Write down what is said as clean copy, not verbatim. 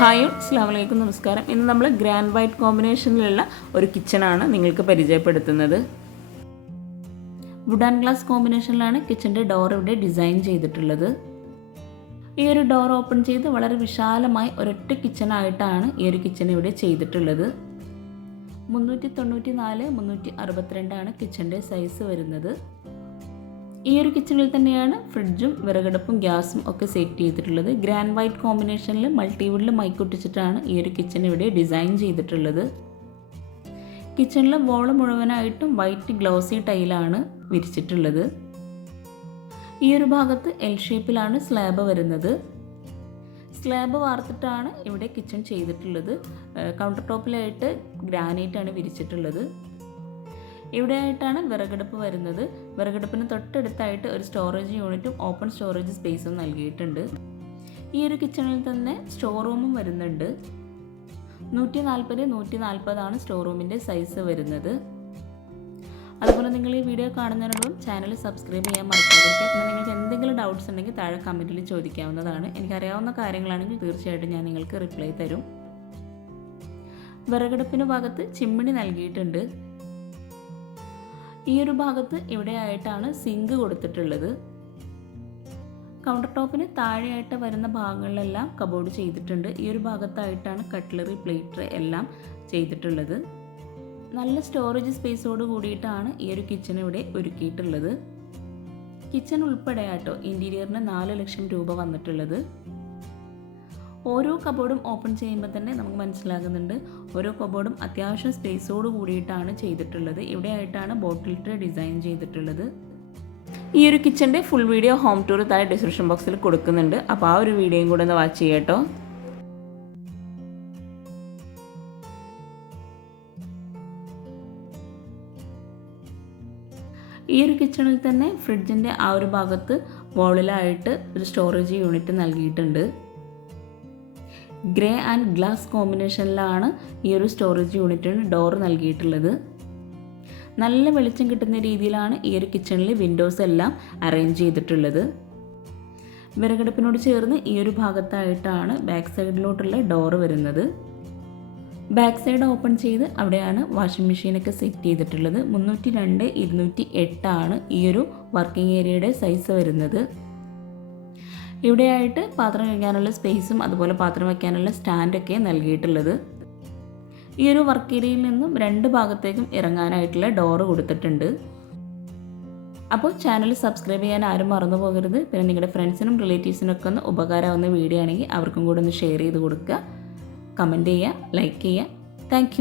Hi അസ്സലാമു അലൈക്കും നമസ്കാരം. ഇന്ന് നമ്മൾ ഗ്രാൻഡ് വൈറ്റ് കോമ്പിനേഷനിലുള്ള ഒരു കിച്ചണാണ് നിങ്ങൾക്ക് പരിചയപ്പെടുത്തുന്നത്. വുഡ് ആൻഡ് ഗ്ലാസ് കോമ്പിനേഷനിലാണ് കിച്ചൻ്റെ ഡോർ ഇവിടെ ഡിസൈൻ ചെയ്തിട്ടുള്ളത്. ഈ ഒരു ഡോർ ഓപ്പൺ ചെയ്ത് വളരെ വിശാലമായി ഒരൊറ്റ കിച്ചണായിട്ടാണ് ഈ ഒരു കിച്ചൺ ഇവിടെ ചെയ്തിട്ടുള്ളത്. 394 362 കിച്ചൻ്റെ സൈസ് വരുന്നത്. ഈ ഒരു കിച്ചണിൽ തന്നെയാണ് ഫ്രിഡ്ജും വിറകടുപ്പും ഗ്യാസും ഒക്കെ സെറ്റ് ചെയ്തിട്ടുള്ളത്. ഗ്രാൻഡ് വൈറ്റ് കോമ്പിനേഷനിൽ മൾട്ടിവുഡിൽ മൈക്കൊട്ടിച്ചിട്ടാണ് ഈ ഒരു കിച്ചൺ ഇവിടെ ഡിസൈൻ ചെയ്തിട്ടുള്ളത്. കിച്ചണിൽ വോള് മുഴുവനായിട്ടും വൈറ്റ് ഗ്ലോസി ടൈലാണ് വിരിച്ചിട്ടുള്ളത്. ഈ ഒരു ഭാഗത്ത് എൽ ഷേപ്പിലാണ് സ്ലാബ് വരുന്നത്. സ്ലാബ് വാർത്തിട്ടാണ് ഇവിടെ കിച്ചൺ ചെയ്തിട്ടുള്ളത്. കൗണ്ടർ ടോപ്പിലായിട്ട് ഗ്രാനൈറ്റാണ് വിരിച്ചിട്ടുള്ളത്. ഇവിടെ ആയിട്ടാണ് വിറകടുപ്പ് വരുന്നത്. വിറകടുപ്പിന് തൊട്ടടുത്തായിട്ട് ഒരു സ്റ്റോറേജ് യൂണിറ്റും ഓപ്പൺ സ്റ്റോറേജ് സ്പേസും നൽകിയിട്ടുണ്ട്. ഈ ഒരു കിച്ചണിൽ തന്നെ സ്റ്റോർ റൂമും വരുന്നുണ്ട്. 140 സ്റ്റോർ റൂമിൻ്റെ സൈസ് വരുന്നത്. അതുപോലെ നിങ്ങൾ ഈ വീഡിയോ കാണുന്നതിനോടും ചാനൽ സബ്സ്ക്രൈബ് ചെയ്യാൻ മറക്കാതിരിക്കുക. പിന്നെ നിങ്ങൾക്ക് എന്തെങ്കിലും ഡൗട്ട്സ് ഉണ്ടെങ്കിൽ താഴെ കമൻറ്റിൽ ചോദിക്കാവുന്നതാണ്. എനിക്കറിയാവുന്ന കാര്യങ്ങളാണെങ്കിൽ തീർച്ചയായിട്ടും ഞാൻ നിങ്ങൾക്ക് റിപ്ലൈ തരും. വിറകടുപ്പിന് ഭാഗത്ത് ചിമ്മിണി നൽകിയിട്ടുണ്ട്. ഈ ഒരു ഭാഗത്ത് ഇവിടെയായിട്ടാണ് സിങ്ക് കൊടുത്തിട്ടുള്ളത്. കൗണ്ടർ ടോപ്പിന് താഴെയായിട്ട് വരുന്ന ഭാഗങ്ങളിലെല്ലാം കബോർഡ് ചെയ്തിട്ടുണ്ട്. ഈ ഒരു ഭാഗത്തായിട്ടാണ് കട്ട്ലറി പ്ലേറ്റ് എല്ലാം ചെയ്തിട്ടുള്ളത്. നല്ല സ്റ്റോറേജ് സ്പേസോട് കൂടിയിട്ടാണ് ഈ ഒരു കിച്ചൺ ഇവിടെ ഒരുക്കിയിട്ടുള്ളത്. കിച്ചൺ ഉൾപ്പെടെയാട്ടോ ഇൻറ്റീരിയറിന് 4 ലക്ഷം രൂപ വന്നിട്ടുള്ളത്. ഓരോ കബോർഡും ഓപ്പൺ ചെയ്യുമ്പോൾ തന്നെ നമുക്ക് മനസ്സിലാകുന്നുണ്ട് ഓരോ കബോർഡും അത്യാവശ്യം സ്പേസോട് കൂടിയിട്ടാണ് ചെയ്തിട്ടുള്ളത്. ഇവിടെ ആയിട്ടാണ് ബോട്ടിൽ ട്രേ ഡിസൈൻ ചെയ്തിട്ടുള്ളത്. ഈ ഒരു കിച്ചൻ്റെ ഫുൾ വീഡിയോ ഹോം ടൂർ താഴെ ഡിസ്ക്രിപ്ഷൻ ബോക്സിൽ കൊടുക്കുന്നുണ്ട്. അപ്പോൾ ആ ഒരു വീഡിയോയും കൂടെ ഒന്ന് വാച്ച് ചെയ്യട്ടോ. ഈ ഒരു കിച്ചണിൽ തന്നെ ഫ്രിഡ്ജിൻ്റെ ആ ഒരു ഭാഗത്ത് വോളിലായിട്ട് ഒരു സ്റ്റോറേജ് യൂണിറ്റ് നൽകിയിട്ടുണ്ട്. ഗ്രേ ആൻഡ് ഗ്ലാസ് കോമ്പിനേഷനിലാണ് ഈ ഒരു സ്റ്റോറേജ് യൂണിറ്റിന് ഡോർ നൽകിയിട്ടുള്ളത്. നല്ല വെളിച്ചം കിട്ടുന്ന രീതിയിലാണ് ഈ ഒരു കിച്ചണിൽ വിൻഡോസ് എല്ലാം അറേഞ്ച് ചെയ്തിട്ടുള്ളത്. വിറകടുപ്പിനോട് ചേർന്ന് ഈ ഒരു ഭാഗത്തായിട്ടാണ് ബാക്ക് സൈഡിലോട്ടുള്ള ഡോർ വരുന്നത്. ബാക്ക് സൈഡ് ഓപ്പൺ ചെയ്ത് അവിടെയാണ് വാഷിംഗ് മെഷീനൊക്കെ സെറ്റ് ചെയ്തിട്ടുള്ളത്. 302 208 ഈ ഒരു വർക്കിംഗ് ഏരിയയുടെ സൈസ് വരുന്നത്. ഇവിടെയായിട്ട് പാത്രം കഴിക്കാനുള്ള സ്പേസും അതുപോലെ പാത്രം വയ്ക്കാനുള്ള സ്റ്റാൻഡൊക്കെ നൽകിയിട്ടുള്ളത്. ഈ ഒരു വർക്ക് ഏരിയയിൽ നിന്നും 2 ഭാഗത്തേക്കും ഇറങ്ങാനായിട്ടുള്ള ഡോറ് കൊടുത്തിട്ടുണ്ട്. അപ്പോൾ ചാനൽ സബ്സ്ക്രൈബ് ചെയ്യാൻ ആരും മറന്നു പോകരുത്. പിന്നെ നിങ്ങളുടെ ഫ്രണ്ട്സിനും റിലേറ്റീവ്സിനൊക്കെ ഒന്ന് ഉപകാരമാവുന്ന വീഡിയോ ആണെങ്കിൽ അവർക്കും കൂടെ ഒന്ന് ഷെയർ ചെയ്ത് കൊടുക്കുക. കമൻറ്റ് ചെയ്യുക, ലൈക്ക് ചെയ്യുക. താങ്ക്